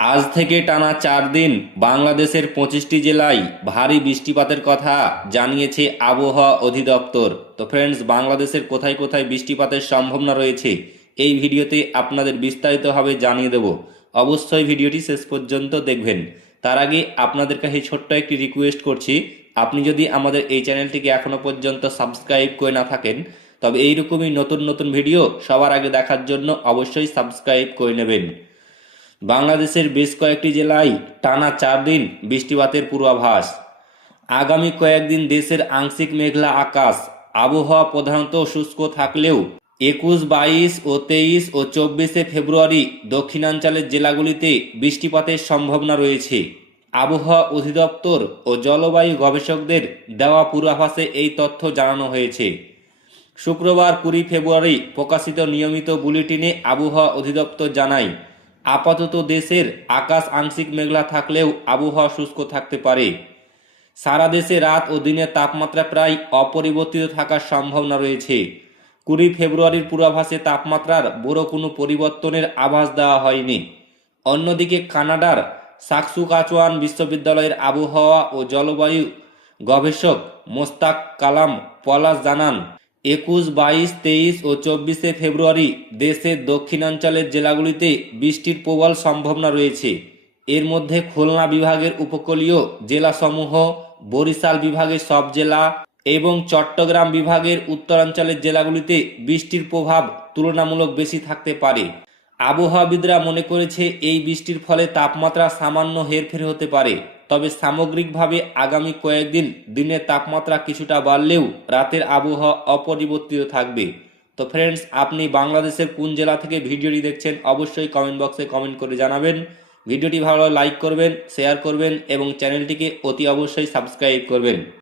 আজ থেকে টানা 4 দিন বাংলাদেশের 25টি জেলায় ভারী বৃষ্টিপাতের কথা জানিয়েছে আবহাওয়া অধিদপ্তর। তো ফ্রেন্ডস, বাংলাদেশের কোথায় কোথায় বৃষ্টিপাতের সম্ভাবনা রয়েছে এই ভিডিওতে আপনাদের বিস্তারিতভাবে জানিয়ে দেব। অবশ্যই ভিডিওটি শেষ পর্যন্ত দেখবেন। তার আগে আপনাদের কাছে ছোট্ট একটি রিকোয়েস্ট করছি, আপনি যদি আমাদের এই চ্যানেলটিকে এখনও পর্যন্ত সাবস্ক্রাইব করে না থাকেন তবে এইরকমই নতুন নতুন ভিডিও সবার আগে দেখার জন্য অবশ্যই সাবস্ক্রাইব করে নেবেন। বাংলাদেশের বেশ কয়েকটি জেলায় টানা 4 দিন বৃষ্টিপাতের পূর্বাভাস। আগামী কয়েকদিন দেশের আংশিক মেঘলা আকাশ, আবহাওয়া প্রধানত শুষ্ক থাকলেও 21, 22 ও 23 ও 24 ফেব্রুয়ারি দক্ষিণাঞ্চলের জেলাগুলিতে বৃষ্টিপাতের সম্ভাবনা রয়েছে। আবহাওয়া অধিদপ্তর ও জলবায়ু গবেষকদের দেওয়া পূর্বাভাসে এই তথ্য জানানো হয়েছে। শুক্রবার 20 ফেব্রুয়ারি প্রকাশিত নিয়মিত বুলেটিনে আবহাওয়া অধিদপ্তর জানায়, আপাতত দেশের আকাশ আংশিক মেঘলা থাকলেও আবহাওয়া শুষ্ক থাকতে পারে। সারা দেশে রাত ও দিনের তাপমাত্রা প্রায় অপরিবর্তিত থাকার সম্ভাবনা রয়েছে। 20 ফেব্রুয়ারির পূর্বাভাসে তাপমাত্রার বড় কোনো পরিবর্তনের আভাস দেওয়া হয়নি। অন্যদিকে কানাডার সাকসুকাচুয়ান বিশ্ববিদ্যালয়ের আবহাওয়া ও জলবায়ু গবেষক মোস্তাক কালাম পলাশ জানান, 21, 22, 23 ও 24 ফেব্রুয়ারি দেশের দক্ষিণাঞ্চলের জেলাগুলিতে বৃষ্টির প্রবল সম্ভাবনা রয়েছে। এর মধ্যে খুলনা বিভাগের উপকূলীয় জেলাসমূহ, বরিশাল বিভাগের সব জেলা এবং চট্টগ্রাম বিভাগের উত্তরাঞ্চলের জেলাগুলিতে বৃষ্টির প্রভাব তুলনামূলক বেশি থাকতে পারে। আবহাওয়াবিদরা মনে করেছে এই বৃষ্টির ফলে তাপমাত্রা সামান্য হেরফের হতে পারে, তবে সামগ্রিকভাবে আগামী কয়েকদিন দিনের তাপমাত্রা কিছুটা বাড়লেও রাতের আবহাওয়া অপরিবর্তিত থাকবে। তো ফ্রেন্ডস, আপনি বাংলাদেশের কোন জেলা থেকে ভিডিওটি দেখছেন অবশ্যই কমেন্ট বক্সে কমেন্ট করে জানাবেন। ভিডিওটি ভালো লাইক করবেন, শেয়ার করবেন এবং চ্যানেলটিকে অতি অবশ্যই সাবস্ক্রাইব করবেন।